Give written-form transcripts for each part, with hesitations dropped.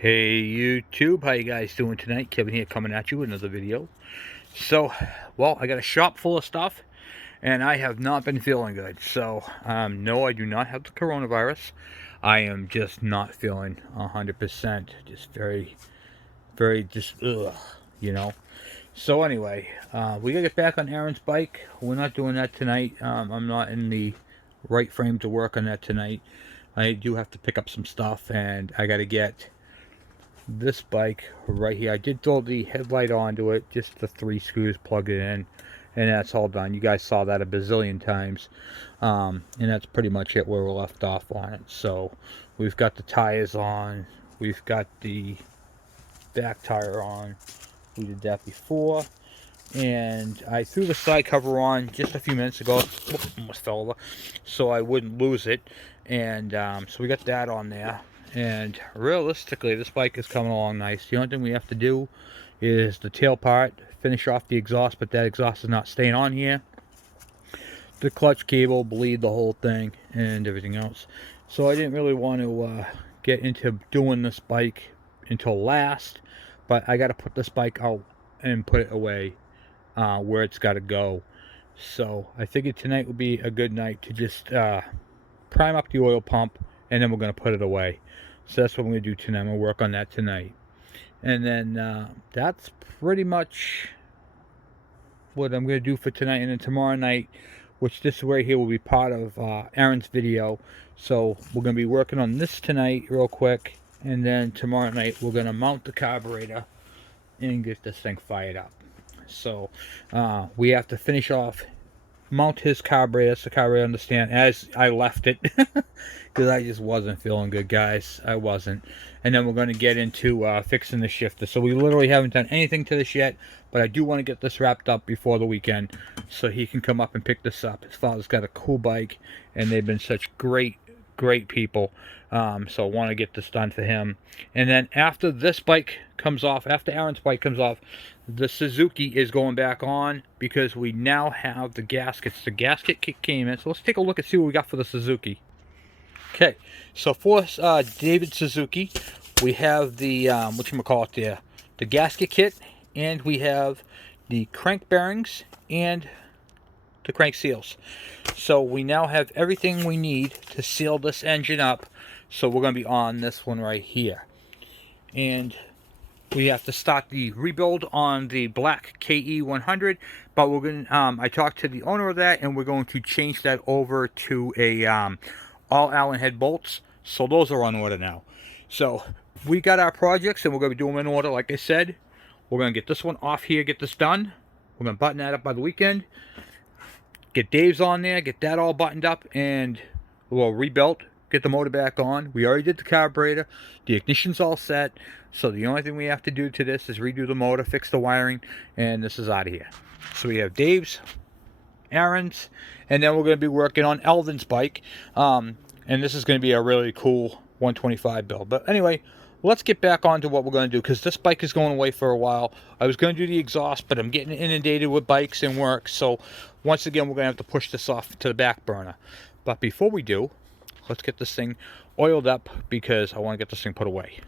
Hey YouTube, how you guys doing tonight? Kevin here coming at you with another video. So, well, I got a shop full of stuff and I have not been feeling good. So, no, I do not have the coronavirus. I am just not feeling 100%. Just very just ugh, you know. So anyway, we gotta get back on Aaron's bike. We're not doing that tonight. I'm not in the right frame to work on that tonight. I do have to pick up some stuff and I gotta get this bike right here. I did throw the headlight onto it, just the 3 screws, plug it in, and that's all done. You guys saw that a bazillion times, and that's pretty much it where we're left off on it. So we've got the tires on, we've got the back tire on, we did that before, and I threw the side cover on just a few minutes ago. Almost fell over, so I wouldn't lose it, and so we got that on there. And realistically, this bike is coming along nice. The only thing we have to do is the tail part, finish off the exhaust, but that exhaust is not staying on here. The clutch cable, bleed the whole thing, and everything else. So I didn't really want to get into doing this bike until last, but I got to put this bike out and put it away where it's got to go. So I figured tonight would be a good night to just prime up the oil pump, and then we're going to put it away. So that's what I'm going to do tonight. I'm going to work on that tonight. And then that's pretty much what I'm going to do for tonight. And then tomorrow night, which this right here will be part of Aaron's video. So we're going to be working on this tonight real quick. And then tomorrow night, we're going to mount the carburetor and get this thing fired up. So we have to finish off, mount his carburetor so the carburetor understand as I left it, because I just wasn't feeling good, guys. I wasn't. And then we're going to get into fixing the shifter. So we literally haven't done anything to this yet, but I do want to get this wrapped up before the weekend so he can come up and pick this up. His father's got a cool bike, and they've been such great people. So I want to get this done for him. And then after this bike comes off, after Aaron's bike comes off, the Suzuki is going back on because we now have the gaskets. The gasket kit came in. So let's take a look and see what we got for the Suzuki. Okay, so for David Suzuki, we have the whatchamacallit there, the gasket kit, and we have the crank bearings and the crank seals. So we now have everything we need to seal this engine up. So we're going to be on this one right here. And we have to start the rebuild on the black ke100, but we're going to, I talked to the owner of that, and we're going to change that over to a all Allen head bolts. So those are on order now. So we got our projects, and we're going to be doing them in order, like I said. We're going to get this one off here, get this done. We're going to button that up by the weekend. Get Dave's on there, get that all buttoned up, and we'll rebuilt. Get the motor back on. We already did the carburetor. The ignition's all set. So the only thing we have to do to this is redo the motor, fix the wiring, and this is out of here. So we have Dave's, Aaron's, and then we're going to be working on Elvin's bike. And this is going to be a really cool 125 build. But anyway, let's get back on to what we're going to do, because this bike is going away for a while. I was going to do the exhaust, but I'm getting inundated with bikes and work. So once again, we're going to have to push this off to the back burner. But before we do, let's get this thing oiled up, because I want to get this thing put away.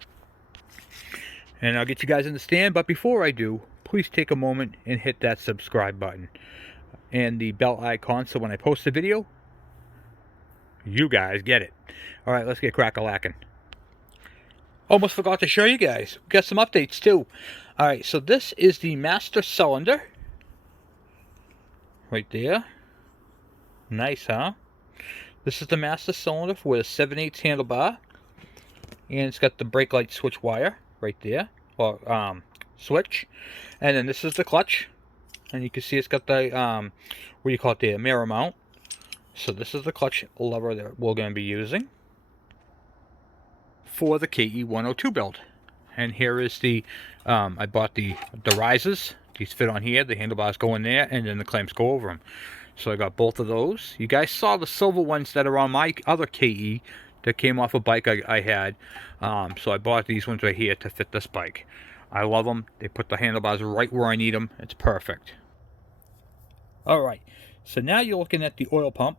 And I'll get you guys in the stand, but before I do, please take a moment and hit that subscribe button and the bell icon, so when I post a video, you guys get it. Alright, let's get crack-a-lackin'. Almost forgot to show you guys. We got some updates too. Alright, so this is the master cylinder. Right there. Nice, huh? This is the master cylinder with a 7/8 handlebar. And it's got the brake light switch wire right there. Or switch. And then this is the clutch. And you can see it's got the, what do you call it there? Mirror mount. So this is the clutch lever that we're going to be using for the ke100 build. And here is the, I bought the risers. These fit on here. The handlebars go in there, and then the clamps go over them. So I got both of those. You guys saw the silver ones that are on my other KE that came off a bike I had. So I bought these ones right here to fit this bike. I love them. They put the handlebars right where I need them. It's perfect. Alright, so now you're looking at the oil pump.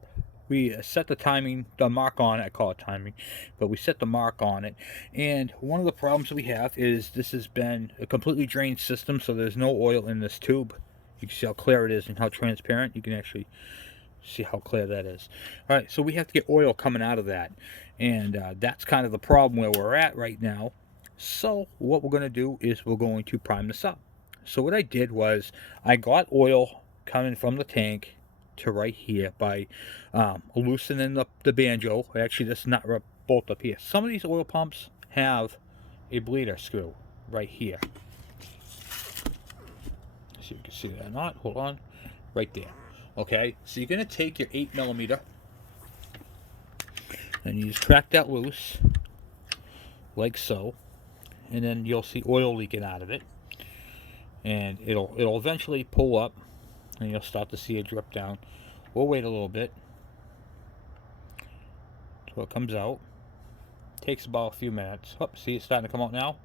we set the timing, the mark on it. I call it timing, but we set the mark on it. And one of the problems we have is this has been a completely drained system, so there's no oil in this tube. You can see how clear it is and how transparent. You can actually see how clear that is. All right, so we have to get oil coming out of that, and that's kind of the problem where we're at right now. So what we're going to do is we're going to prime this up. So what I did was I got oil coming from the tank to right here by loosening the banjo. Actually, this nut bolt up here. Some of these oil pumps have a bleeder screw right here. So you can see that or not. Hold on. Right there. Okay, so you're going to take your 8mm and you just crack that loose like so, and then you'll see oil leaking out of it, and it'll eventually pull up and you'll start to see it drip down. We'll wait a little bit till it comes out. Takes about a few minutes. Oh, see, it's starting to come out now.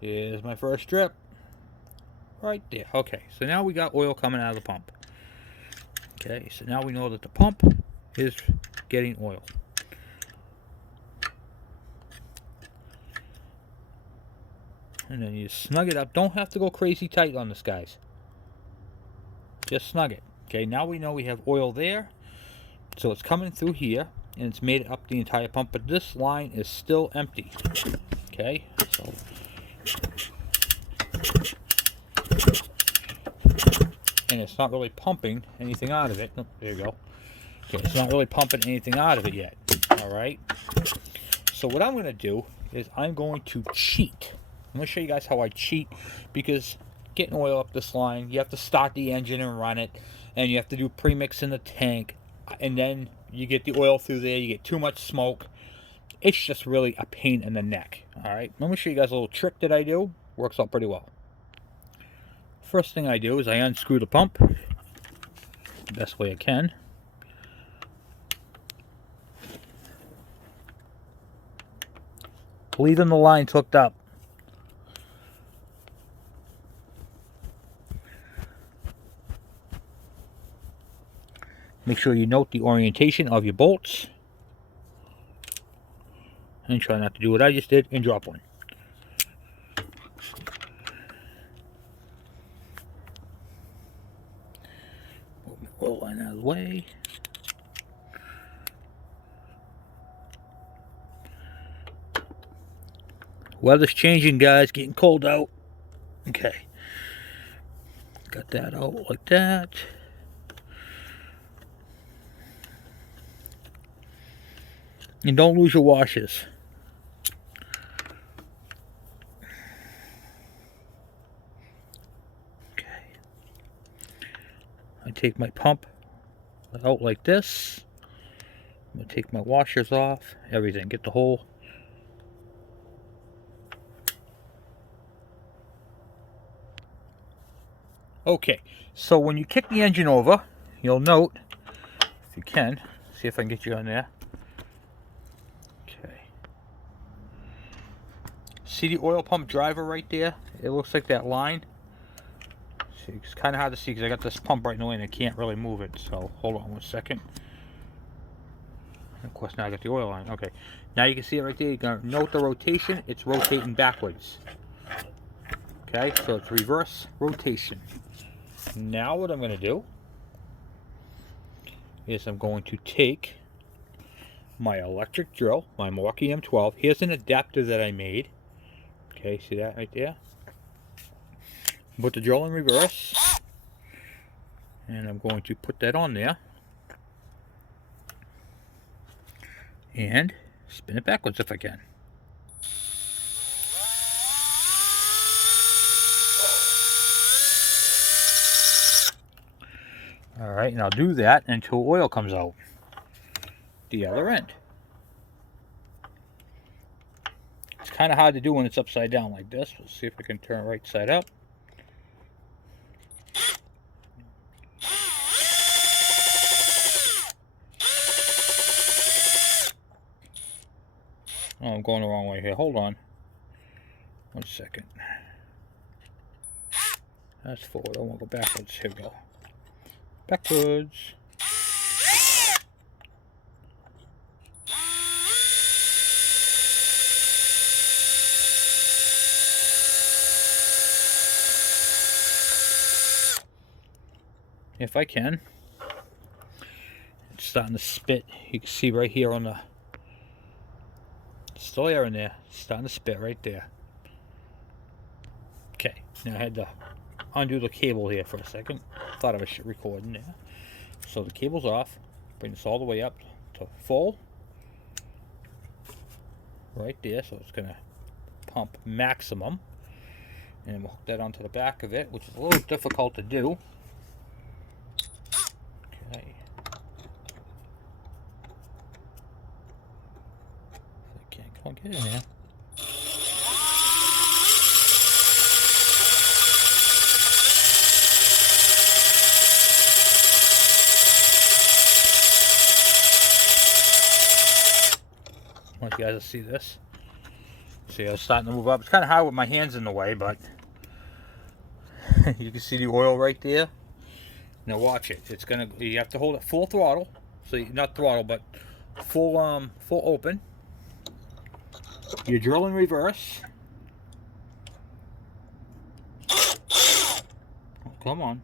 Here's my first drip right there. Okay, so now we got oil coming out of the pump. Okay, so now we know that the pump is getting oil. And then you snug it up. Don't have to go crazy tight on this, guys. Just snug it. Okay, now we know we have oil there. So it's coming through here, and it's made up the entire pump, but this line is still empty. Okay, so and it's not really pumping anything out of it. Oh, there you go. Okay, it's not really pumping anything out of it yet. Alright. So what I'm going to do is I'm going to cheat. I'm going to show you guys how I cheat, because getting oil up this line, you have to start the engine and run it, and you have to do premix in the tank, and then you get the oil through there, you get too much smoke. It's just really a pain in the neck. Alright, let me show you guys a little trick that I do. Works out pretty well. First thing I do is I unscrew the pump the best way I can. Leaving the lines hooked up. Make sure you note the orientation of your bolts. And try not to do what I just did and drop one. Move my oil line out of the way. Weather's changing, guys. Getting cold out. Okay. Got that out like that. And don't lose your washers. Okay. I take my pump out like this. I'm going to take my washers off. Everything. Get the whole. Okay. So when you kick the engine over, you'll note, if you can, see if I can get you on there. See the oil pump driver right there? It looks like that line. See, it's kind of hard to see because I got this pump right in the way and I can't really move it. So hold on 1 second. Of course, now I got the oil line. Okay, now you can see it right there. You can note the rotation. It's rotating backwards. Okay, so it's reverse rotation. Now what I'm going to do is I'm going to take my electric drill, my Milwaukee M12. Here's an adapter that I made. Okay, see that right there? Put the drill in reverse. And I'm going to put that on there. And spin it backwards if I can. Alright, and I'll do that until oil comes out the other end. It's kind of hard to do when it's upside down like this. Let's see if I can turn it right side up. Oh, I'm going the wrong way here. Hold on. 1 second. That's forward. I want to go backwards. Here we go. Backwards. if I can. It's starting to spit. You can see right here on the, still air in there, it's starting to spit right there. Okay, now I had to undo the cable here for a second. Thought I was recording there. So the cable's off. Bring this all the way up to full. Right there, so it's gonna pump maximum. And we'll hook that onto the back of it, which is a little difficult to do. Okay. I can't quite get in there. I want you guys to see this. See, I was starting to move up. It's kind of hard with my hands in the way, but you can see the oil right there. Now watch it. It's gonna. You have to hold it full throttle. So not throttle, but full full open. You drill in reverse. Oh, come on.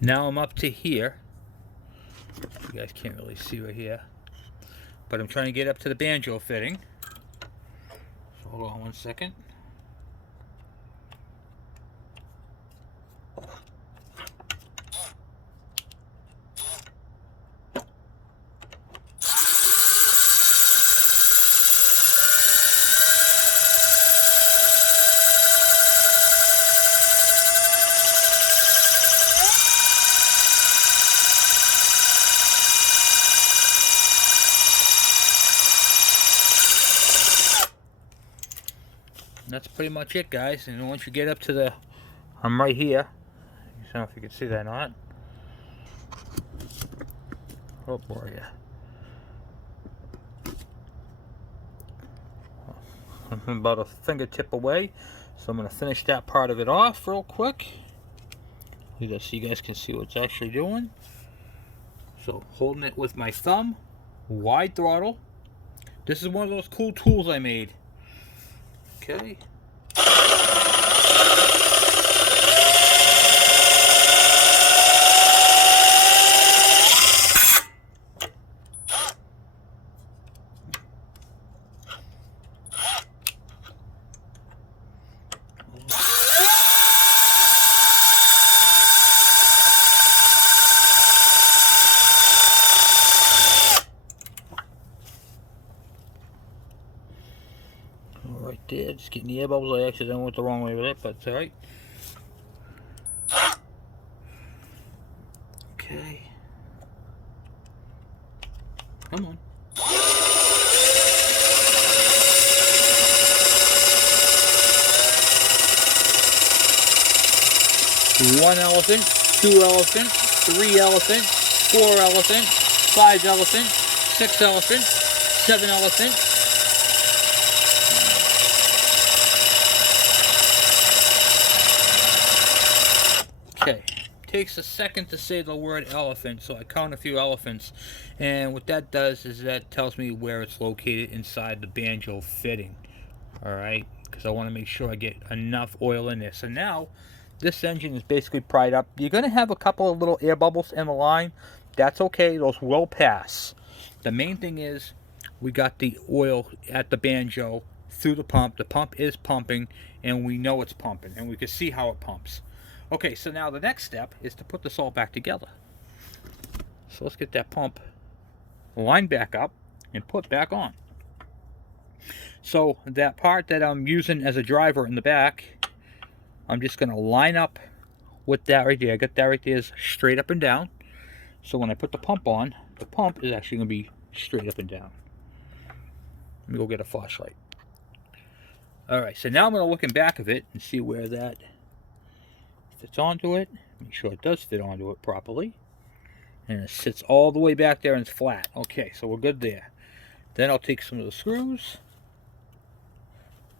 Now I'm up to here. You guys can't really see right here, but I'm trying to get up to the banjo fitting. So hold on one second. That's pretty much it, guys. And once you get up to the, I'm right here. I don't know if you can see that or not. Oh boy, yeah. I'm about a fingertip away, so I'm going to finish that part of it off real quick. So you guys can see what it's actually doing. So holding it with my thumb, wide throttle. This is one of those cool tools I made. Okay. Right there, just getting the air bubbles. I accidentally went the wrong way with it, but it's alright. Okay. Come on. One elephant, two elephants, three elephants, four elephants, five elephants, six elephants, seven elephants. Okay, takes a second to say the word elephant, so I count a few elephants, and what that does is that tells me where it's located inside the banjo fitting. Alright, because I want to make sure I get enough oil in there. So now this engine is basically pried up. You're going to have a couple of little air bubbles in the line. That's okay, those will pass. The main thing is we got the oil at the banjo through the pump. The pump is pumping, and we know it's pumping, and we can see how it pumps. Okay, so now the next step is to put this all back together. So let's get that pump lined back up and put back on. So that part that I'm using as a driver in the back, I'm just going to line up with that right there. I got that right there is straight up and down. So when I put the pump on, the pump is actually going to be straight up and down. Let me go get a flashlight. Alright, so now I'm going to look in back of it and see where that fits onto it. Make sure it does fit onto it properly. And it sits all the way back there and it's flat. Okay, so we're good there. Then I'll take some of the screws,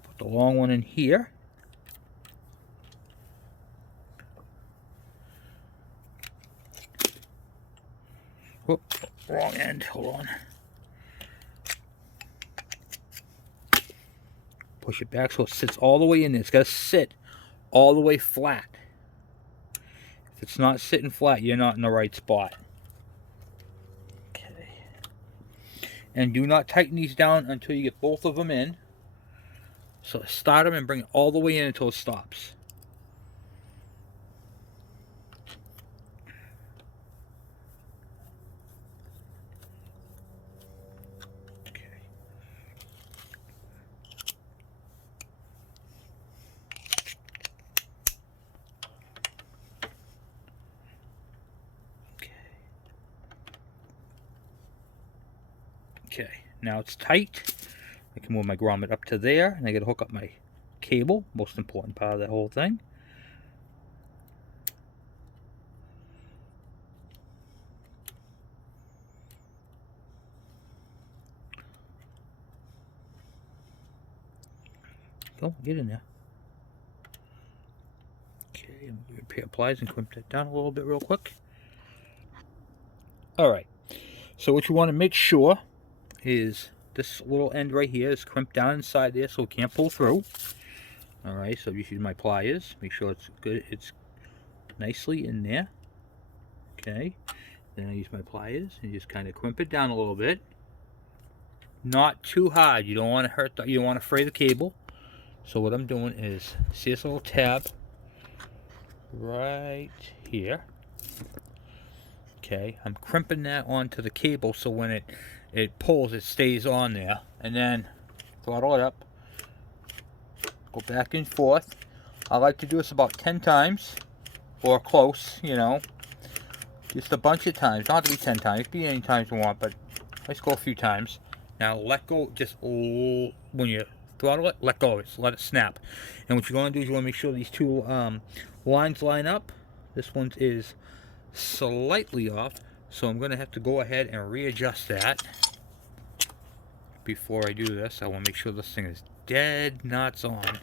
put the long one in here. Whoop, wrong end, hold on. Push it back so it sits all the way in there. It's got to sit all the way flat. If it's not sitting flat, you're not in the right spot. Okay. And do not tighten these down until you get both of them in. So start them and bring it all the way in until it stops. Okay, now it's tight. I can move my grommet up to there, and I got to hook up my cable, most important part of that whole thing. Go, get in there. Okay, I'm going to get a pair of pliers and crimp that down a little bit real quick. Alright, so what you want to make sure is this little end right here is crimped down inside there so it can't pull through. Alright, so you use my pliers. Make sure it's good. It's nicely in there. Okay. Then I use my pliers and just kind of crimp it down a little bit. Not too hard. You don't want to hurt. You don't want to fray the cable. So what I'm doing is, see this little tab right here. Okay, I'm crimping that onto the cable so when it pulls, it stays on there. And then throttle it up. Go back and forth. I like to do this about 10 times. Or close, you know. Just a bunch of times. Don't have to be 10 times. It can be any times you want, but let's go a few times. Now let go, just when you throttle it, let go of it. So let it snap. And what you're going to do is you want to make sure these two lines line up. This one is slightly off, so I'm going to have to go ahead and readjust that. Before I do this, I want to make sure this thing is dead nuts on.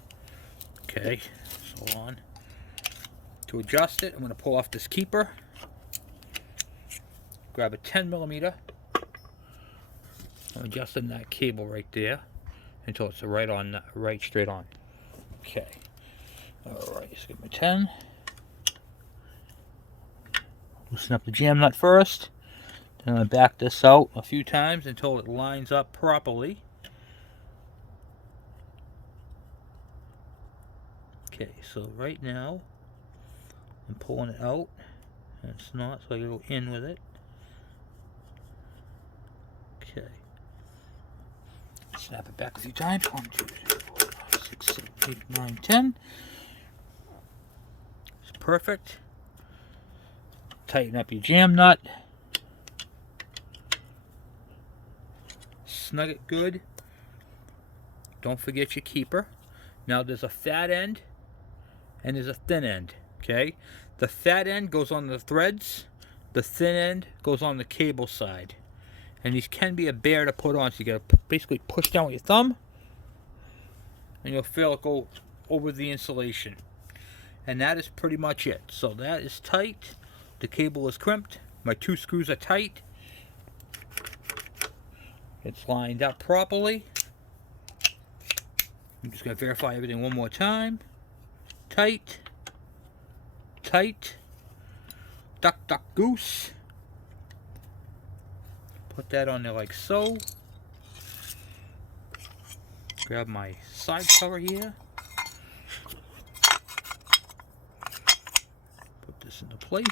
Okay, so on. To adjust it, I'm going to pull off this keeper. Grab a 10mm. I'm adjusting that cable right there until it's right straight on. Okay. Alright, so get my 10. Loosen up the jam nut first. Then I back this out a few times until it lines up properly. Okay, so right now I'm pulling it out and it's not, so I gotta go in with it. Okay. Snap it back a few times. 1, 2, 3, 4, 5, 6, 7, 8, 9, 10. It's perfect. Tighten up your jam nut. Snug it good. Don't forget your keeper. Now there's a fat end and there's a thin end. Okay? The fat end goes on the threads. The thin end goes on the cable side. And these can be a bear to put on, so you gotta basically push down with your thumb and you'll feel it go over the insulation. And that is pretty much it. So that is tight. The cable is crimped. My two screws are tight. It's lined up properly. I'm just going to verify everything one more time. Tight. Tight. Duck, duck, goose. Put that on there like so. Grab my side cover here. place.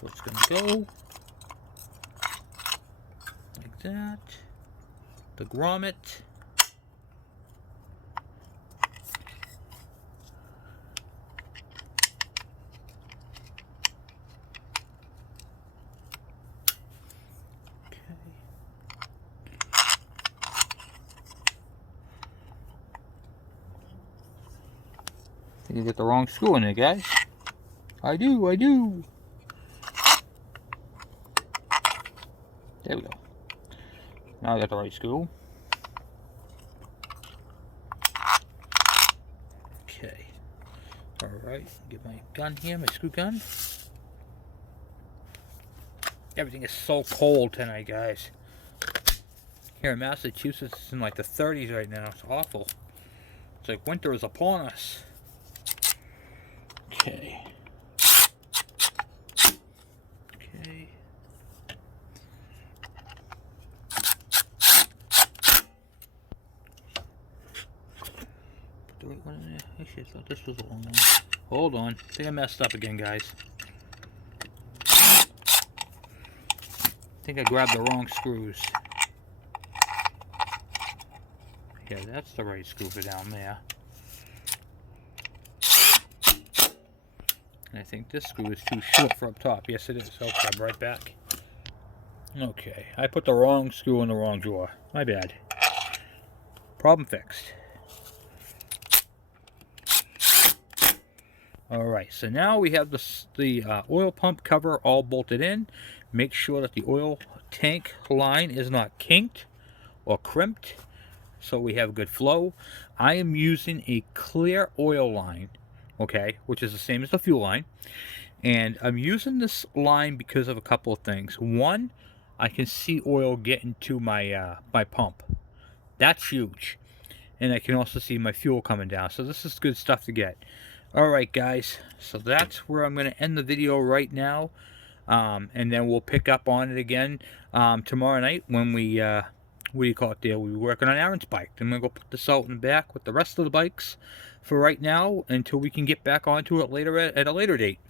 So it's going to go like that. The grommet. I think I get the wrong screw in there, guys. I do. There we go. Now I got the right screw. Okay. Alright, get my gun here, my screw gun. Everything is so cold tonight, guys. Here in Massachusetts, it's in like the 30s right now. It's awful. It's like winter is upon us. Okay. Okay. Put the right one in there. Actually, I thought this was the wrong one. Hold on. I think I messed up again, guys. I think I grabbed the wrong screws. Yeah, that's the right screw for down there. And I think this screw is too short for up top. Yes, it is. I'll grab right back. Okay, I put the wrong screw in the wrong drawer. My bad. Problem fixed. Alright, so now we have the oil pump cover all bolted in. Make sure that the oil tank line is not kinked or crimped, so we have good flow. I am using a clear oil line, okay, which is the same as the fuel line. And I'm using this line because of a couple of things. One, I can see oil getting to my my pump. That's huge. And I can also see my fuel coming down. So this is good stuff to get. Alright guys, so that's where I'm going to end the video right now. And then we'll pick up on it again tomorrow night when we, what do you call it there? We'll be working on Aaron's bike. Then I'm going to go put this out in the back with the rest of the bikes for right now until we can get back onto it later at a later date.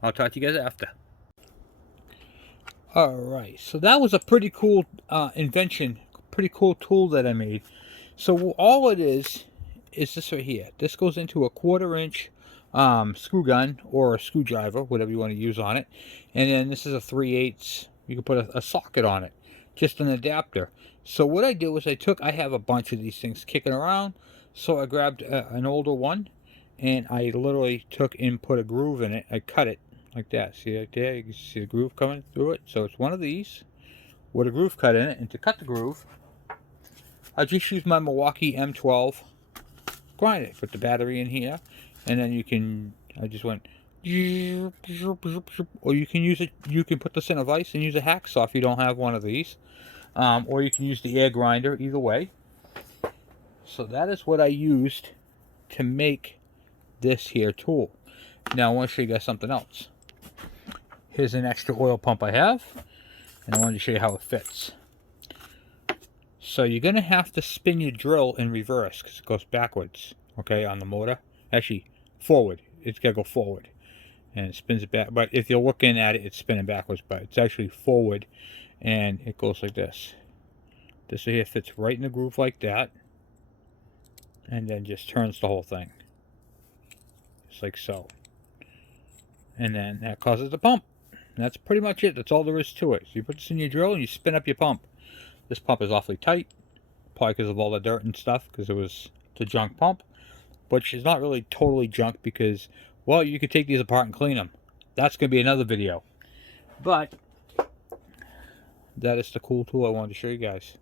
I'll talk to you guys after. Alright, so that was a pretty cool invention, pretty cool tool that I made. So all it is this right here. This goes into a 1/4 inch screw gun or a screwdriver, whatever you want to use on it. And then this is a 3/8. You can put a socket on it, just an adapter. So what I do is I have a bunch of these things kicking around. So I grabbed an older one and I literally took and put a groove in it. I cut it like that. See right there? You can see the groove coming through it. So it's one of these with a groove cut in it. And to cut the groove, I just use my Milwaukee M12 grind it. Put the battery in here, and then you can. I just went, or you can use it. You can put this in a vise and use a hacksaw if you don't have one of these, or you can use the air grinder. Either way. So that is what I used to make this here tool. Now I want to show you guys something else. Here's an extra oil pump I have, and I wanted to show you how it fits. So you're going to have to spin your drill in reverse because it goes backwards, okay, on the motor. Actually, forward. It's got to go forward. And it spins it back. But if you're looking at it, it's spinning backwards. But it's actually forward. And it goes like this. This right here fits right in the groove like that. And then just turns the whole thing. Just like so. And then that causes the pump. And that's pretty much it. That's all there is to it. So you put this in your drill and you spin up your pump. This pump is awfully tight, probably because of all the dirt and stuff, because it was the junk pump. But she's not really totally junk because, well, you could take these apart and clean them. That's going to be another video. But that is the cool tool I wanted to show you guys.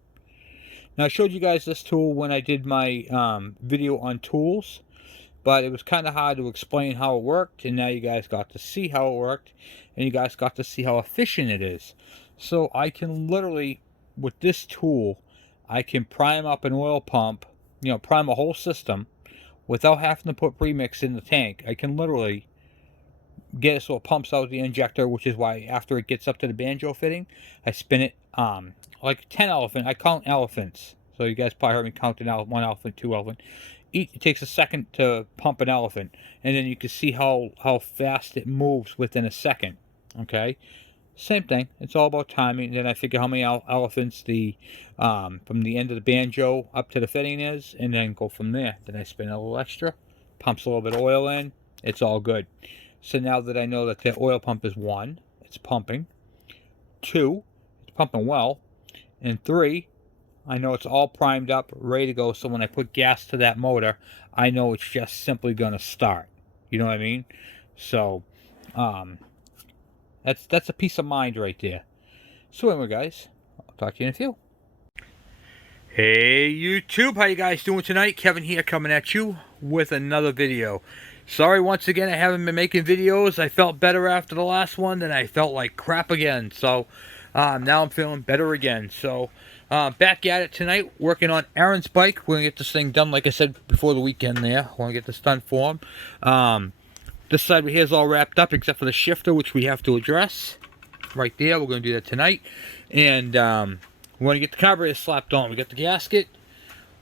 Now, I showed you guys this tool when I did my video on tools, but it was kind of hard to explain how it worked, and now you guys got to see how it worked, and you guys got to see how efficient it is. So I can literally, with this tool, I can prime up an oil pump, you know, prime a whole system without having to put premix in the tank. I can literally get it so it pumps out the injector, which is why after it gets up to the banjo fitting, I spin it like 10 elephant. I count elephants. So you guys probably heard me counting out 1 elephant, 2 elephant. it takes a second to pump an elephant, and then you can see how fast it moves within a second. Okay, same thing. It's all about timing. Then I figure how many elephants the from the end of the banjo up to the fitting is, and then go from there. Then I spin a little extra, pumps a little bit of oil in. It's all good. So now that I know that the oil pump is 1, it's pumping. 2, it's pumping well. And 3, I know it's all primed up, ready to go. So when I put gas to that motor, I know it's just simply going to start. You know what I mean? So, that's a peace of mind right there. So anyway, guys, I'll talk to you in a few. Hey YouTube, how you guys doing tonight? Kevin here, coming at you with another video. Sorry once again I haven't been making videos. I felt better after the last one, then I felt like crap again. So now I'm feeling better again. So back at it tonight, working on Aaron's bike. We're gonna get this thing done, like I said before the weekend. There, I want to get this done for him. This side right here is all wrapped up except for the shifter, which we have to address. Right there, we're going to do that tonight. And we want to get the carburetor slapped on. We got the gasket,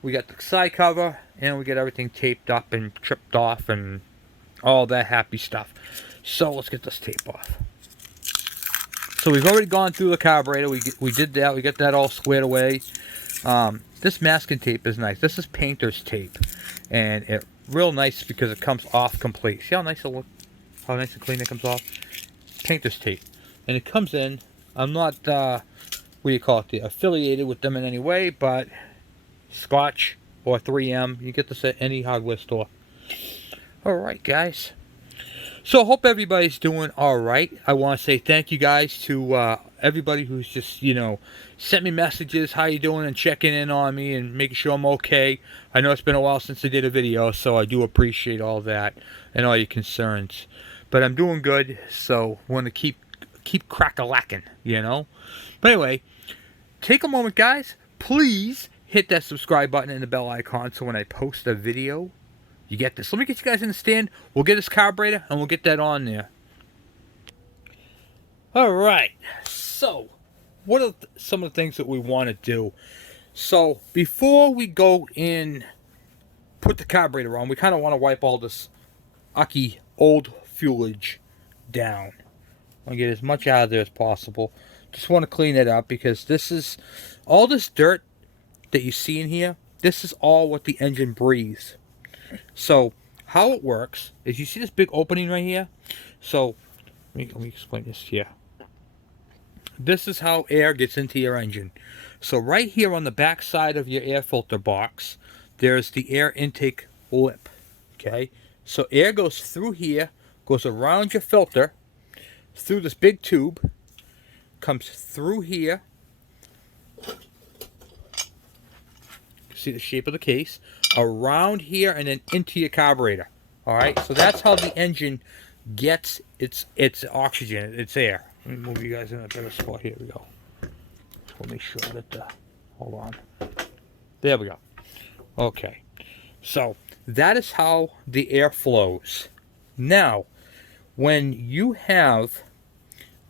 we got the side cover, and we got everything taped up and tripped off and all that happy stuff. So let's get this tape off. So we've already gone through the carburetor. We did that. We got that all squared away. This masking tape is nice. This is painter's tape, and it real nice because it comes off complete. See how nice it looks? How nice and clean it comes off? Painter's tape. And it comes in, I'm not, what do you call it, affiliated with them in any way, but Scotch or 3M, you get this at any hardware store. Alright, guys. So I hope everybody's doing alright. I want to say thank you guys to everybody who's just, you know, sent me messages, how you doing, and checking in on me and making sure I'm okay. I know it's been a while since I did a video, so I do appreciate all that and all your concerns. But I'm doing good, so want to keep crack-a-lacking, you know. But anyway, take a moment, guys. Please hit that subscribe button and the bell icon so when I post a video, you get this. Let me get you guys in the stand. We'll get this carburetor and we'll get that on there. Alright, so what are some of the things that we want to do? So before we go in, put the carburetor on, we kind of want to wipe all this ucky old fuelage down. I want to get as much out of there as possible. Just want to clean it up because this is all this dirt that you see in here. This is all what the engine breathes. So how it works is you see this big opening right here. So let me explain this here. This is how air gets into your engine. So right here on the back side of your air filter box, there's the air intake lip. Okay, so air goes through here, goes around your filter, through this big tube, comes through here. See the shape of the case, around here, and then into your carburetor. All right, so that's how the engine gets its oxygen, its air. Let me move you guys in a better spot. Here we go. We'll make sure that hold on. There we go. Okay, so that is how the air flows. Now, when you have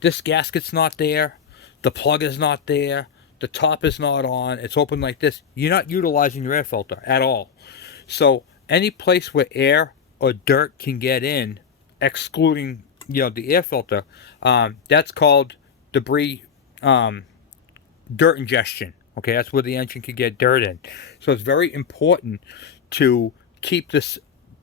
this gasket's not there, the plug is not there, the top is not on, it's open like this, you're not utilizing your air filter at all. So any place where air or dirt can get in, excluding, you know, the air filter, that's called debris, dirt ingestion. Okay, that's where the engine can get dirt in. So it's very important to keep this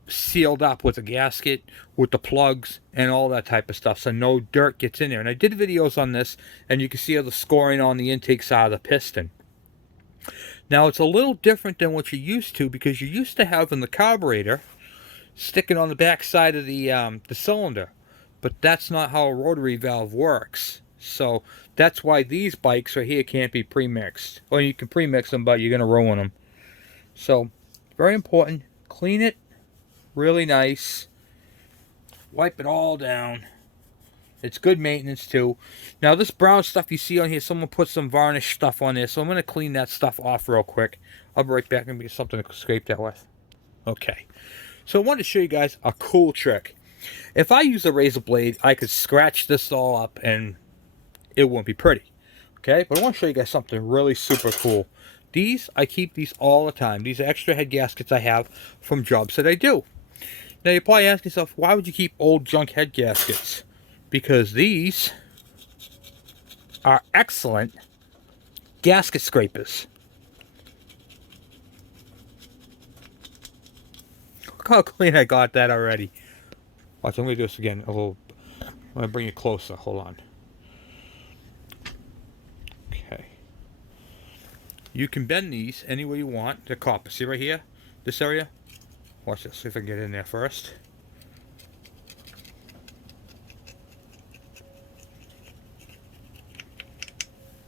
sealed up with a gasket, with the plugs, and all that type of stuff, so no dirt gets in there. And I did videos on this, and you can see all the scoring on the intake side of the piston. Now it's a little different than what you're used to, because you're used to having the carburetor sticking on the back side of the cylinder, but that's not how a rotary valve works. So that's why these bikes right here can't be pre-mixed. Well, you can pre-mix them, but you're going to ruin them. So very important. Clean it really nice. Wipe it all down. It's good maintenance too. Now this brown stuff you see on here, someone put some varnish stuff on there, so I'm going to clean that stuff off real quick. I'll be right back and get something to scrape that with. Okay, so I wanted to show you guys a cool trick. If I use a razor blade, I could scratch this all up and it won't be pretty. Okay, but I want to show you guys something really super cool. These, I keep these all the time. These are extra head gaskets I have from jobs that I do. Now you're probably asking yourself, why would you keep old junk head gaskets? Because these are excellent gasket scrapers. Look how clean I got that already. Watch, I'm going to do this again a little. I'm going to bring it closer. Hold on. Okay. You can bend these any way you want. They're copper. See right here? This area? Watch this. See if I can get in there first.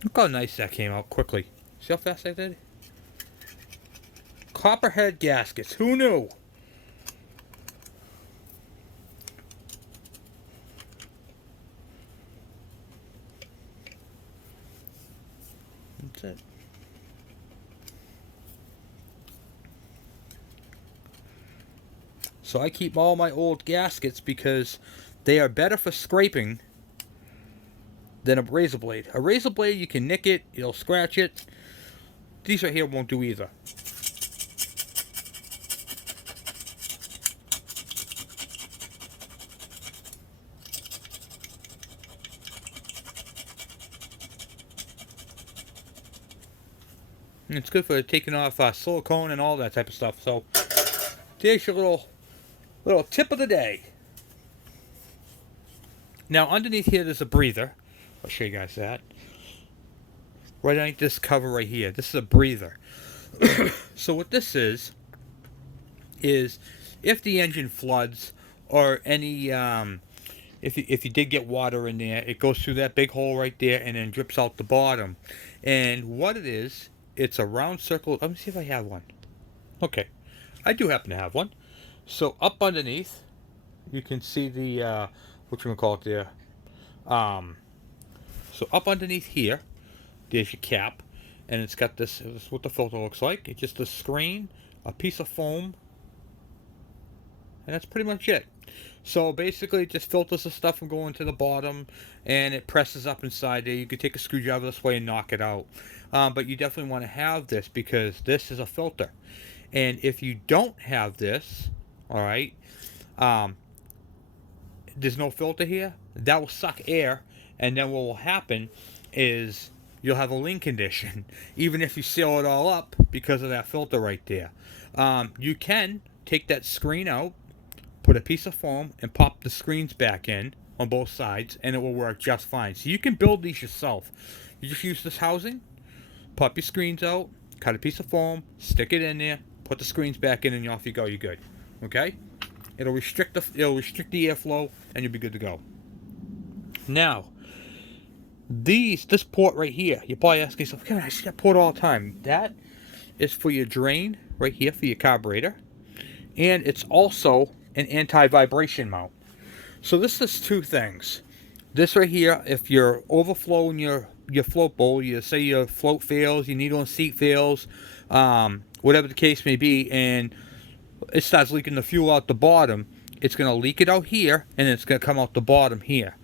Look how nice that came out quickly. See how fast I did? Copperhead gaskets. Who knew? That's it. So I keep all my old gaskets because they are better for scraping than a razor blade. A razor blade, you can nick it, you'll scratch it. These right here won't do either. And it's good for taking off silicone and all that type of stuff. So there's your little tip of the day. Now underneath here there's a breather. I'll show you guys that. Right underneath this cover right here. This is a breather. So what this is if the engine floods or any if you did get water in there, it goes through that big hole right there and then drips out the bottom. And what it is, it's a round circle. Let me see if I have one. Okay, I do happen to have one. So up underneath, you can see the what you gonna call it there. So up underneath here, there's your cap, and it's got this. This is what the filter looks like. It's just a screen, a piece of foam, and that's pretty much it. So basically it just filters the stuff from going to the bottom, and it presses up inside there. You could take a screwdriver this way and knock it out. But you definitely want to have this because this is a filter. And if you don't have this, alright, there's no filter here, that will suck air, and then what will happen is you'll have a lean condition, even if you seal it all up because of that filter right there. You can take that screen out, put a piece of foam and pop the screens back in on both sides, and it will work just fine. So you can build these yourself. You just use this housing, pop your screens out, cut a piece of foam, stick it in there, put the screens back in, and off you go. You're good. Okay? It'll restrict the airflow, and you'll be good to go. Now, this port right here, you're probably asking yourself, "Kevin, I see that port all the time." That is for your drain right here for your carburetor, and it's also an anti-vibration mount. So this is two things. This right here, if you're overflowing your float bowl, you say your float fails, your needle and seat fails, whatever the case may be, and it starts leaking the fuel out the bottom, it's going to leak it out here, and it's going to come out the bottom here.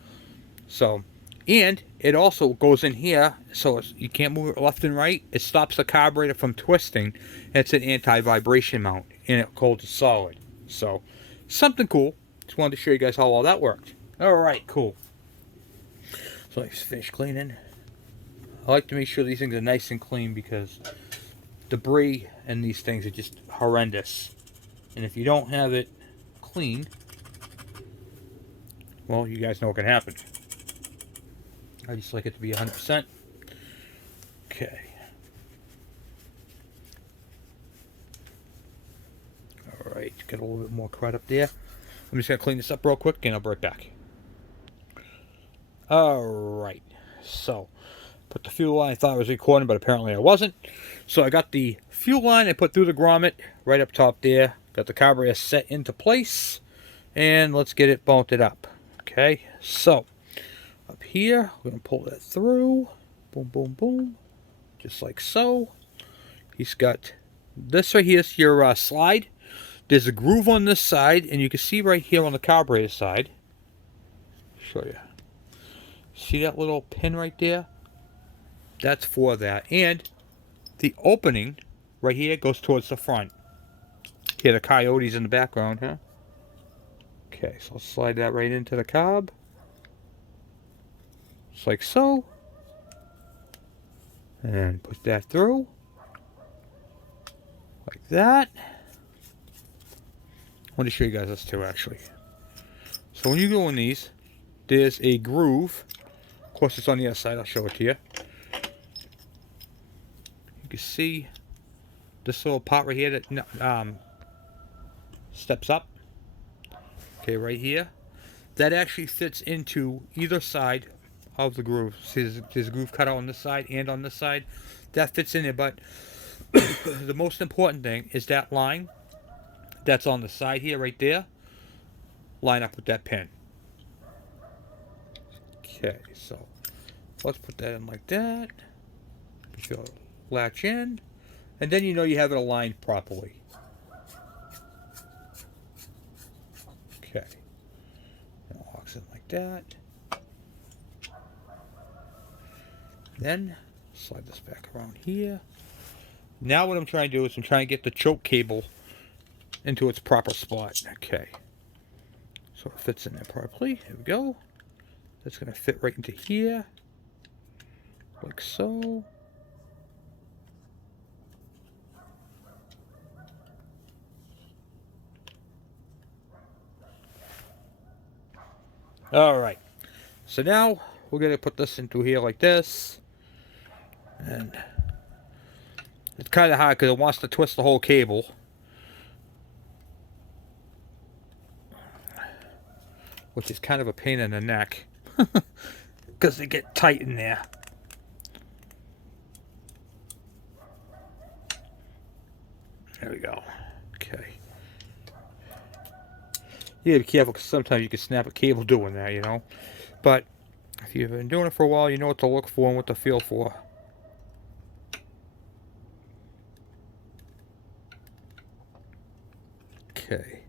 So, and it also goes in here, so you can't move it left and right. It stops the carburetor from twisting. It's an anti-vibration mount, and it holds it solid. So, something cool. Just wanted to show you guys how all that worked. Alright, cool. So let's finish cleaning. I like to make sure these things are nice and clean because debris and these things are just horrendous. And if you don't have it clean, well, you guys know what can happen. I just like it to be 100%. Okay. Alright, got a little bit more crud up there. I'm just going to clean this up real quick and I'll be right back. Alright, so put the fuel line. I thought I was recording, but apparently I wasn't. So I got the fuel line I put through the grommet right up top there. Got the carburetor set into place, and let's get it bolted up. Okay, so up here, we're going to pull that through. Boom, boom, boom. Just like so. He's got this right here is your slide. There's a groove on this side, and you can see right here on the carburetor side. Show you. See that little pin right there? That's for that. And the opening right here goes towards the front. Hear the coyotes in the background, huh? Okay, so I'll slide that right into the cob. Just like so. And put that through. Like that. I want to show you guys this too, actually. So when you go in these, there's a groove. Of course, it's on the other side. I'll show it to you. You can see this little part right here that steps up. Okay, right here. That actually fits into either side of the groove. See, there's a groove cut out on this side and on this side. That fits in there, but the most important thing is that line that's on the side here, right there. Line up with that pin. Okay, so let's put that in like that. So latch in, and then you know you have it aligned properly. Okay, and it locks in like that. Then slide this back around here. Now what I'm trying to do is I'm trying to get the choke cable into its proper spot. Okay, so it fits in there properly. Here we go. That's going to fit right into here, like so. Alright, so now we're going to put this into here like this. And it's kind of hard because it wants to twist the whole cable. Which is kind of a pain in the neck. Because they get tight in there. There we go. Okay. You gotta be careful because sometimes you can snap a cable doing that, you know. But if you've been doing it for a while, you know what to look for and what to feel for. Okay.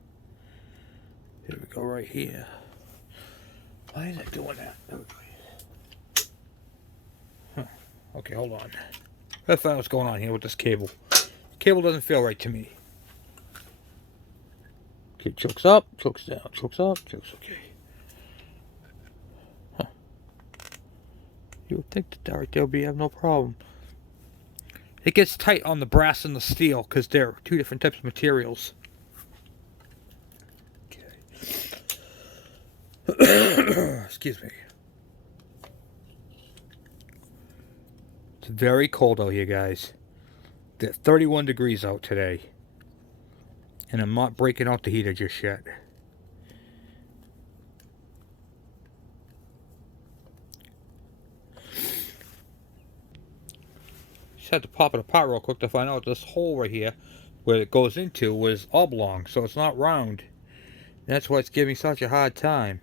Here we go right here. Why is it doing that? There we go. Huh. Okay, hold on. Let's find out what's going on here with this cable. Cable doesn't feel right to me. Okay, chokes up, chokes down, chokes up, chokes okay. Huh. You would think that right there would have no problem. It gets tight on the brass and the steel because they're two different types of materials. Okay. Excuse me. It's very cold out here, guys. It's 31 degrees out today. And I'm not breaking out the heater just yet. Just had to pop it apart real quick to find out this hole right here, where it goes into, was oblong, so it's not round. That's why it's giving such a hard time.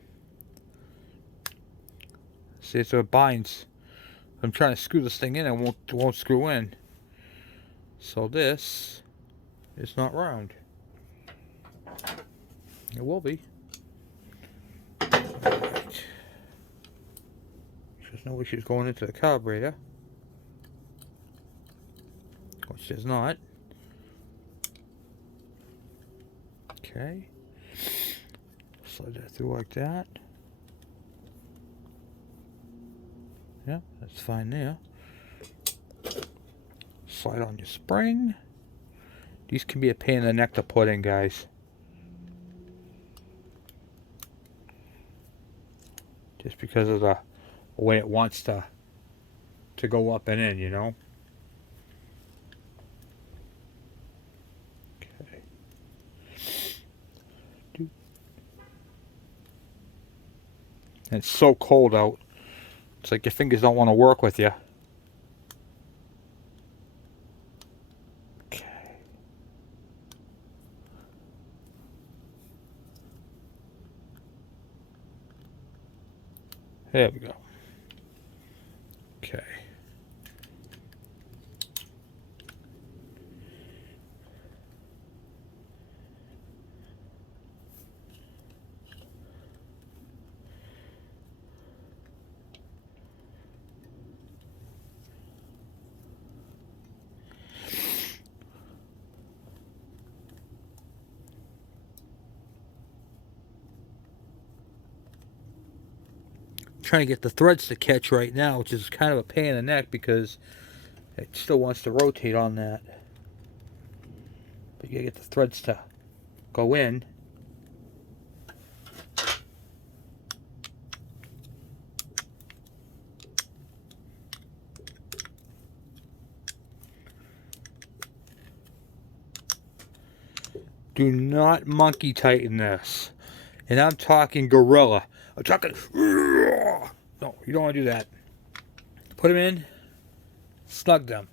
See, so it binds. I'm trying to screw this thing in and it won't screw in. So this is not round. It will be. Right. There's no issues going into the carburetor. Which there's not. Okay. Slide that through like that. Yeah, that's fine there. Slide on your spring. These can be a pain in the neck to put in, guys. Just because of the way it wants to go up and in, you know. Okay. And it's so cold out. It's like your fingers don't want to work with you. Okay. There we go. Okay. trying to get the threads to catch right now, which is kind of a pain in the neck because it still wants to rotate on that. But you gotta get the threads to go in. Do not monkey tighten this. And I'm talking gorilla. I'm talking... No, you don't want to do that. Put them in. Snug them.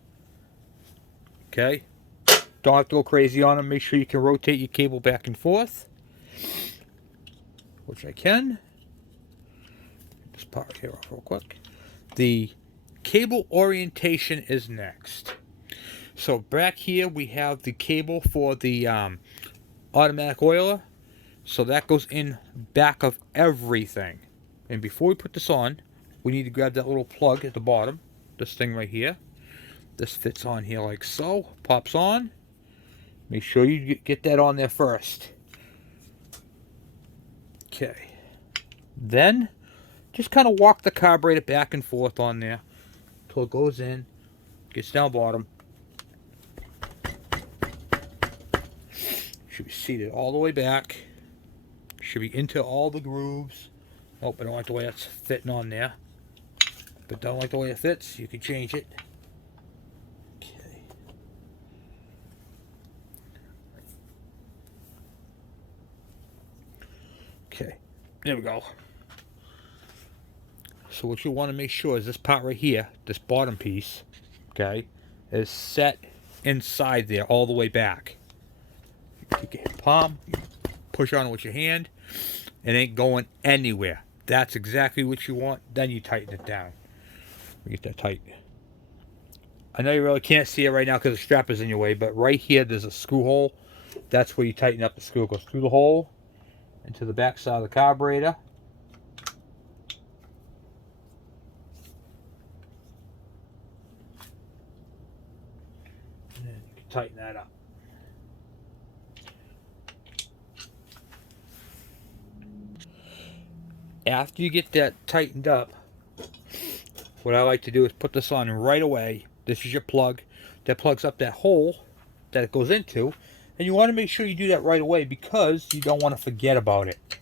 Okay? Don't have to go crazy on them. Make sure you can rotate your cable back and forth. Which I can. Get this part here off real quick. The cable orientation is next. So back here we have the cable for the automatic oiler. So that goes in back of everything. And before we put this on, we need to grab that little plug at the bottom. This thing right here. This fits on here like so. Pops on. Make sure you get that on there first. Okay. Then, just kind of walk the carburetor back and forth on there until it goes in, gets down bottom. Should be seated all the way back. Should be into all the grooves. Nope, I don't like the way that's fitting on there. But don't like the way it fits, you can change it. Okay. Okay, there we go. So what you want to make sure is this part right here, this bottom piece, okay, is set inside there all the way back. Take your palm, push on it with your hand. It ain't going anywhere. That's exactly what you want. Then you tighten it down. Get that tight. I know you really can't see it right now because the strap is in your way, but right here there's a screw hole. That's where you tighten up the screw. It goes through the hole into the back side of the carburetor. And then you can tighten that up. After you get that tightened up, what I like to do is put this on right away. This is your plug that plugs up that hole that it goes into, and you want to make sure you do that right away because you don't want to forget about it.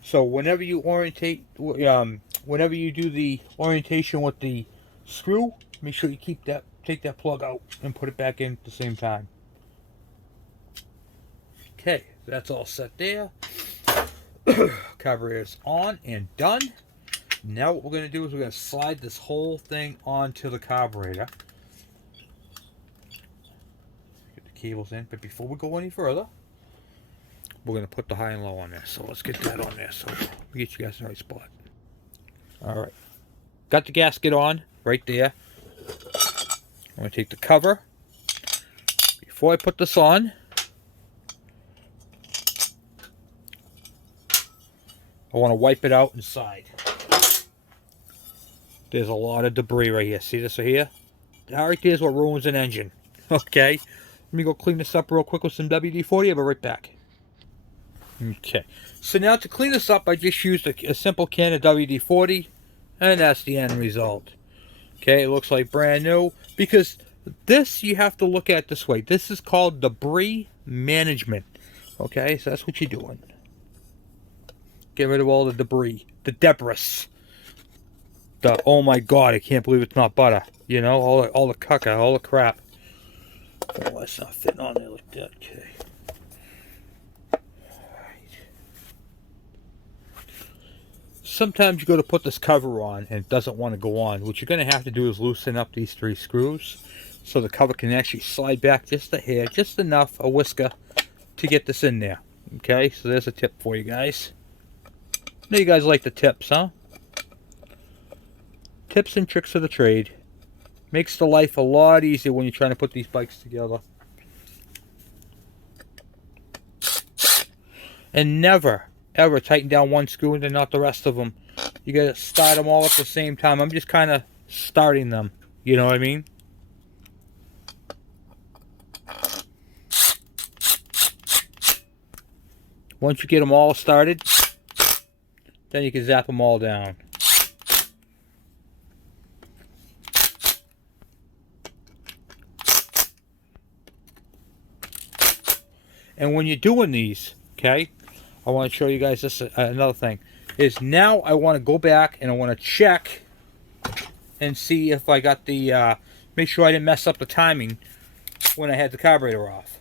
So whenever you orientate, whenever you do the orientation with the screw, make sure you take that plug out and put it back in at the same time. Okay, that's all set there. Carburetor is on and done. Now what we're going to do is we're going to slide this whole thing onto the carburetor. Get the cables in, but before we go any further, we're going to put the high and low on there. So let's get that on there so we get you guys in the right spot. Alright. Got the gasket on right there. I'm going to take the cover. Before I put this on, I want to wipe it out inside. There's a lot of debris right here. See this right here? That right there is what ruins an engine. Okay. Let me go clean this up real quick with some WD-40. I'll be right back. Okay. So now to clean this up, I just used a simple can of WD-40. And that's the end result. Okay, it looks like brand new. Because this you have to look at this way. This is called debris management. Okay, so that's what you're doing. Get rid of all the debris. The debris. The, oh my god, I can't believe it's not butter. You know, all the caca, all the crap. Oh, that's not fitting on there like that. Okay. Sometimes you go to put this cover on and it doesn't want to go on. What you're going to have to do is loosen up these 3 screws so the cover can actually slide back just a hair, just enough, a whisker, to get this in there. Okay, so there's a tip for you guys. I know you guys like the tips, huh? Tips and tricks of the trade. Makes the life a lot easier when you're trying to put these bikes together. And never, ever tighten down one screw and then not the rest of them. You gotta start them all at the same time. I'm just kind of starting them. You know what I mean? Once you get them all started, then you can zap them all down. And when you're doing these, okay, I want to show you guys this another thing. Is now I want to go back and I want to check and see if I got the, make sure I didn't mess up the timing when I had the carburetor off.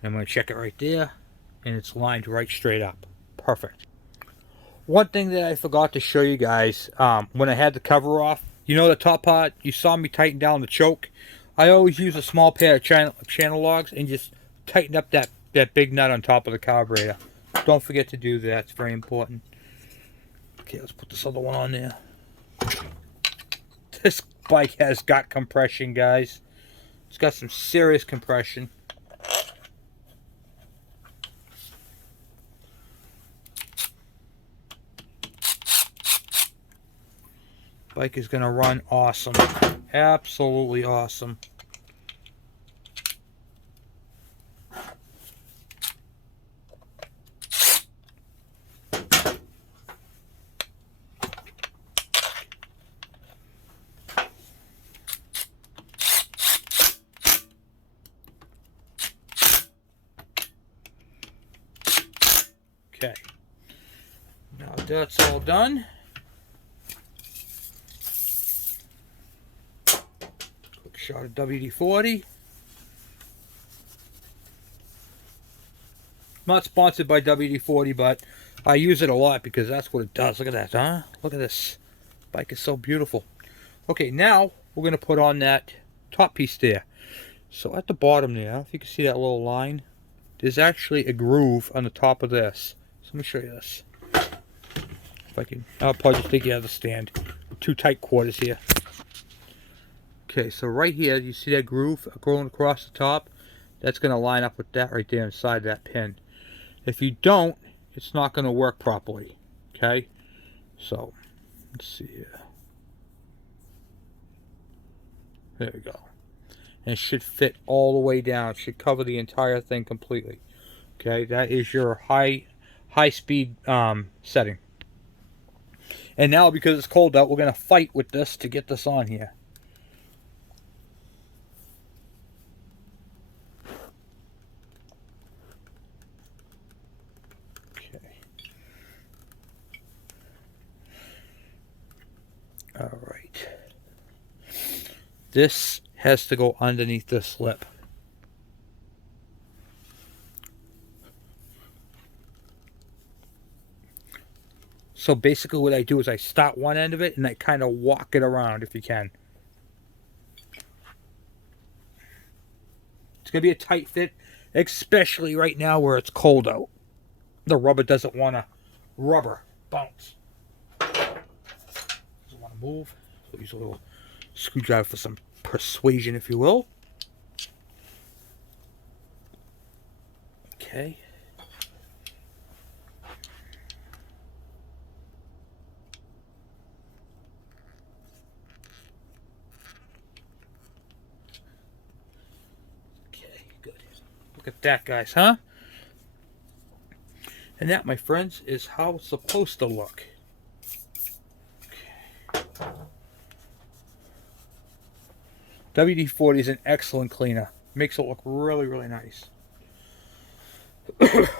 I'm going to check it right there, and it's lined right straight up. Perfect. One thing that I forgot to show you guys, when I had the cover off, you know the top part, you saw me tighten down the choke. I always use a small pair of channel logs and just tighten up that big nut on top of the carburetor. Don't forget to do that, it's very important. Okay, let's put this other one on there. This bike has got compression, guys. It's got some serious compression. Bike is going to run awesome. Absolutely awesome. Okay. Now that's all done. Shot of WD-40. Not sponsored by WD-40, but I use it a lot because that's what it does. Look at that, huh? Look at this. Bike is so beautiful. Okay, now we're going to put on that top piece there. So at the bottom there, if you can see that little line, there's actually a groove on the top of this. So let me show you this. If I can, I'll probably just take you out of the stand. Two tight quarters here. Okay, so right here, you see that groove going across the top? That's going to line up with that right there inside that pin. If you don't, it's not going to work properly. Okay? So, let's see here. There we go. And it should fit all the way down. It should cover the entire thing completely. Okay, that is your high speed setting. And now, because it's cold out, we're going to fight with this to get this on here. Alright. This has to go underneath this lip. So basically what I do is I start one end of it and I kind of walk it around if you can. It's going to be a tight fit, especially right now where it's cold out. The rubber doesn't want to rubber bounce. Doesn't want to move. So use a little screwdriver for some persuasion, if you will. Okay. Okay, good. Look at that, guys, huh? And that, my friends, is how it's supposed to look. WD-40 is an excellent cleaner. Makes it look really, really nice.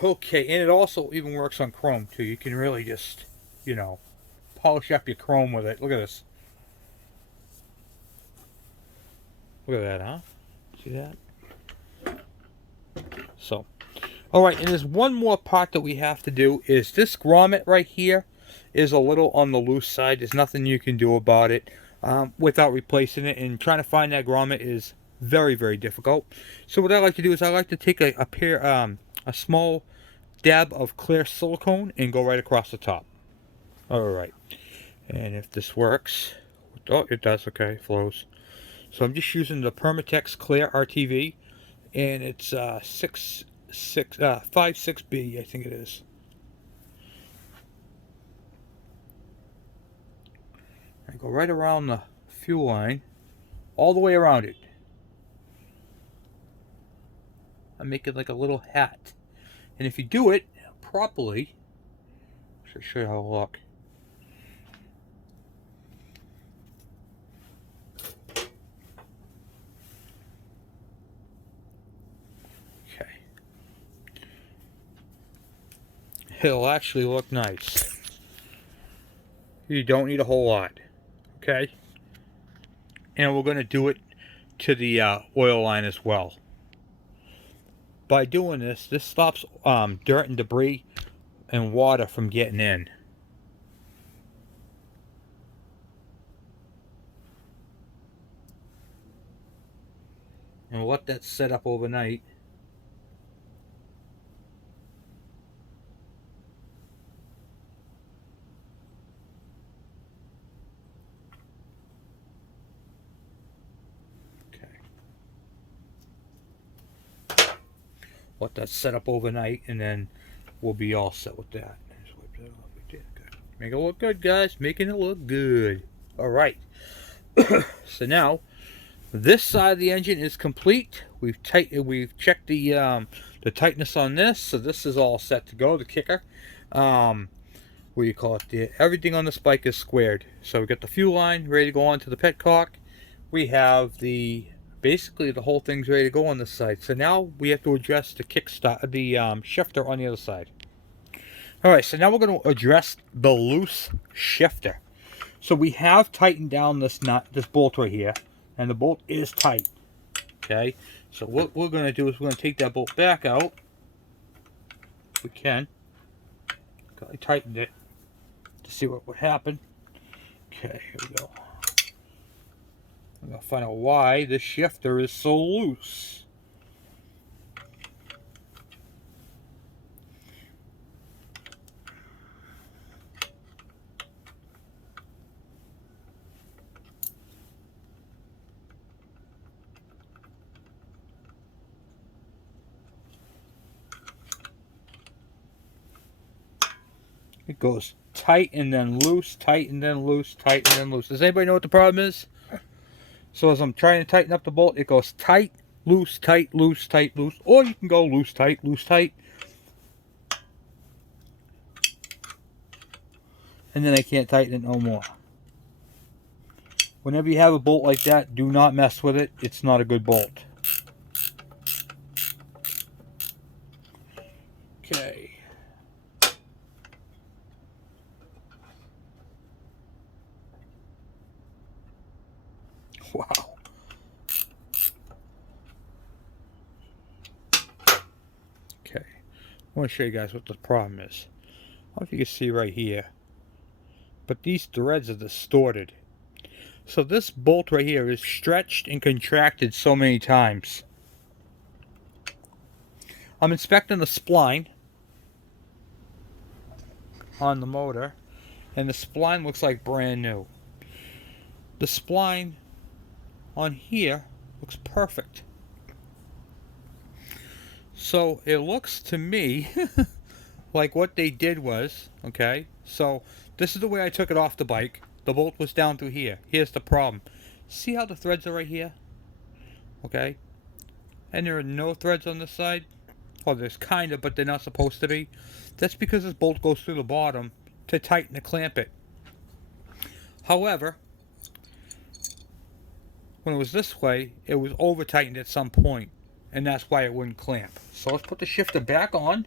Okay, and it also even works on chrome, too. You can really just, you know, polish up your chrome with it. Look at this. Look at that, huh? See that? So, alright, and there's one more part that we have to do, is this grommet right here is a little on the loose side. There's nothing you can do about it without replacing it, and trying to find that grommet is very, very difficult. So what I like to do is I like to take a small dab of clear silicone and go right across the top. Alright, and if this works, oh, it does, okay, flows. So I'm just using the Permatex Clear RTV, and it's 56B, I think it is. I go right around the fuel line, all the way around it. I'm making like a little hat. And if you do it properly, I'll show you how to look. Okay. It'll actually look nice. You don't need a whole lot. Okay? And we're going to do it to the oil line as well. By doing this, this stops dirt and debris and water from getting in. And we'll let that set up overnight. Let that set up overnight, and then we'll be all set with that. Just wipe that off. We did good. Make it look good, guys. Making it look good. All right. So now, this side of the engine is complete. We've checked the tightness on this, so this is all set to go. The kicker, what do you call it? Everything on this bike is squared. So we got the fuel line ready to go onto the petcock. We have basically the whole thing's ready to go on this side. So now we have to adjust the kickstart, the shifter on the other side. All right, so now we're going to address the loose shifter. So we have tightened down this nut, this bolt right here, and the bolt is tight. Okay, so what we're going to do is we're going to take that bolt back out. If we can. I tightened it to see what would happen. Okay, here we go. I'm going to find out why this shifter is so loose. It goes tight and then loose, tight and then loose, tight and then loose. Does anybody know what the problem is? So as I'm trying to tighten up the bolt, it goes tight, loose, tight, loose, tight, loose. Or you can go loose, tight, loose, tight. And then I can't tighten it no more. Whenever you have a bolt like that, do not mess with it. It's not a good bolt. Okay. Wow. Okay. I want to show you guys what the problem is. I don't know if you can see right here. But these threads are distorted. So this bolt right here is stretched and contracted so many times. I'm inspecting the spline on the motor, and the spline looks like brand new. The spline on here looks perfect. So it looks to me like what they did was, okay, so this is the way I took it off the bike. The bolt was down through here. Here's the problem. See how the threads are right here? Okay. And there are no threads on this side? Well, there's kind of, but they're not supposed to be. That's because this bolt goes through the bottom to tighten and clamp it. However, when it was this way, it was over tightened at some point, and that's why it wouldn't clamp. So let's put the shifter back on.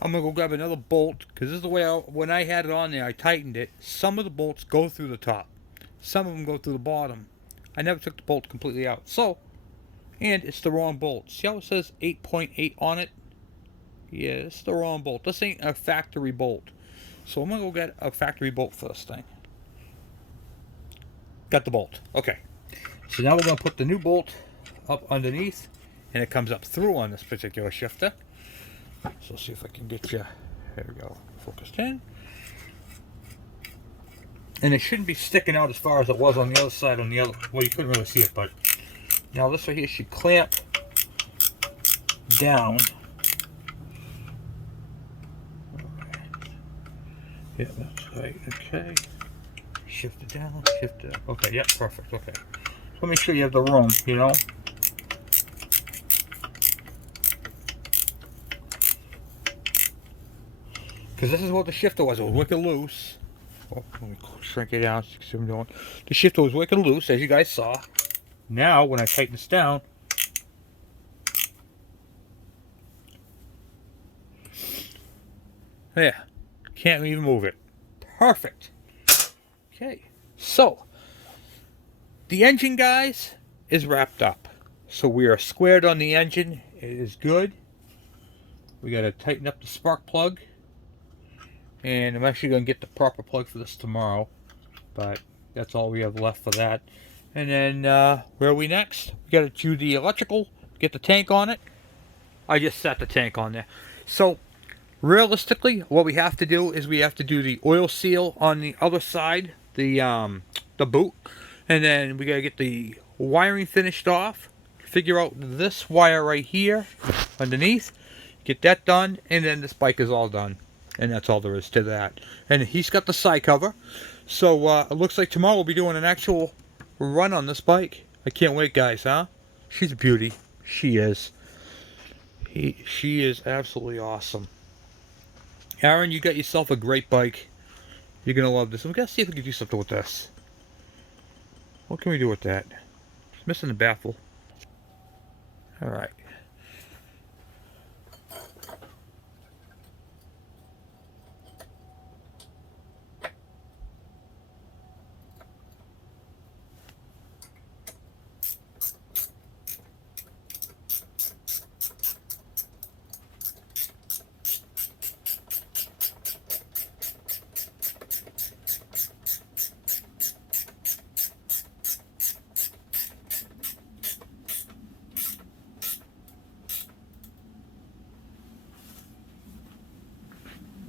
I'm going to go grab another bolt, because this is the way when I had it on there, I tightened it. Some of the bolts go through the top. Some of them go through the bottom. I never took the bolt completely out. So, and it's the wrong bolt. See how it says 8.8 on it? Yeah, it's the wrong bolt. This ain't a factory bolt. So I'm going to go get a factory bolt for this thing. Got the bolt. Okay. So now we're going to put the new bolt up underneath, and it comes up through on this particular shifter. So see if I can get you. There we go. Focused in. And it shouldn't be sticking out as far as it was on the other side. On the other, well, you couldn't really see it, but now this right here should clamp down. Yeah, that's right. Okay. Shift it down. Shift it up. Okay. Yeah. Perfect. Okay. So make sure you have the room. You know. Because this is what the shifter was. It was wicked loose. Oh, let me shrink it down. See what I'm doing. The shifter was wicked loose, as you guys saw. Now, when I tighten this down, there, can't even move it. Perfect. Okay, so the engine, guys, is wrapped up. So we are squared on the engine. It is good. We got to tighten up the spark plug. And I'm actually going to get the proper plug for this tomorrow. But that's all we have left for that. And then, where are we next? We got to do the electrical, get the tank on it. I just set the tank on there. So, realistically, what we have to do is we have to do the oil seal on the other side, the boot. And then we got to get the wiring finished off. Figure out this wire right here underneath. Get that done. And then this bike is all done. And that's all there is to that. And he's got the side cover. So it looks like tomorrow we'll be doing an actual run on this bike. I can't wait, guys, huh? She's a beauty. She is. She is absolutely awesome. Aaron, you got yourself a great bike. You're going to love this. We got to see if we can do something with this. What can we do with that? It's missing the baffle. Alright.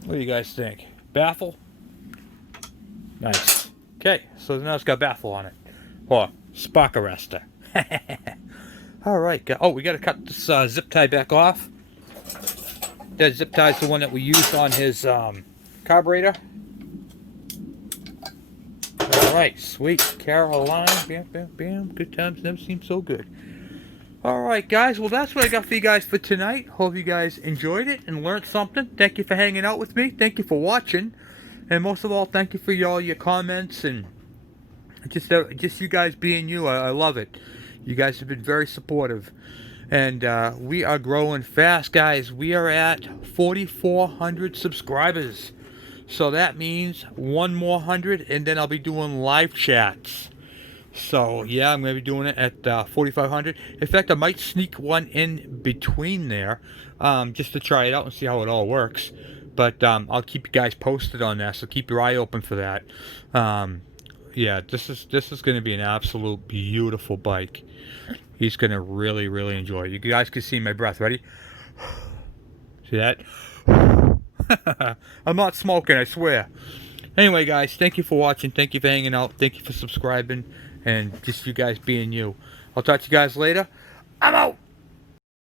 What do you guys think? Baffle? Nice. Okay, so now it's got baffle on it. Or spark arrestor. Alright, oh, we got to cut this zip tie back off. That zip tie is the one that we used on his carburetor. Alright, sweet. Caroline. Bam, bam, bam. Good times never seem so good. Alright, guys. Well, that's what I got for you guys for tonight. Hope you guys enjoyed it and learned something. Thank you for hanging out with me. Thank you for watching. And most of all, thank you for all your comments and just you guys being you. I love it. You guys have been very supportive. And we are growing fast, guys. We are at 4,400 subscribers. So that means one more 100, and then I'll be doing live chats. So, yeah, I'm going to be doing it at 4,500. In fact, I might sneak one in between there just to try it out and see how it all works. But I'll keep you guys posted on that, so keep your eye open for that. Yeah, this is going to be an absolute beautiful bike. He's going to really, really enjoy it. You guys can see my breath. Ready? See that? I'm not smoking, I swear. Anyway, guys, thank you for watching. Thank you for hanging out. Thank you for subscribing. And just you guys being you. I'll talk to you guys later. I'm out.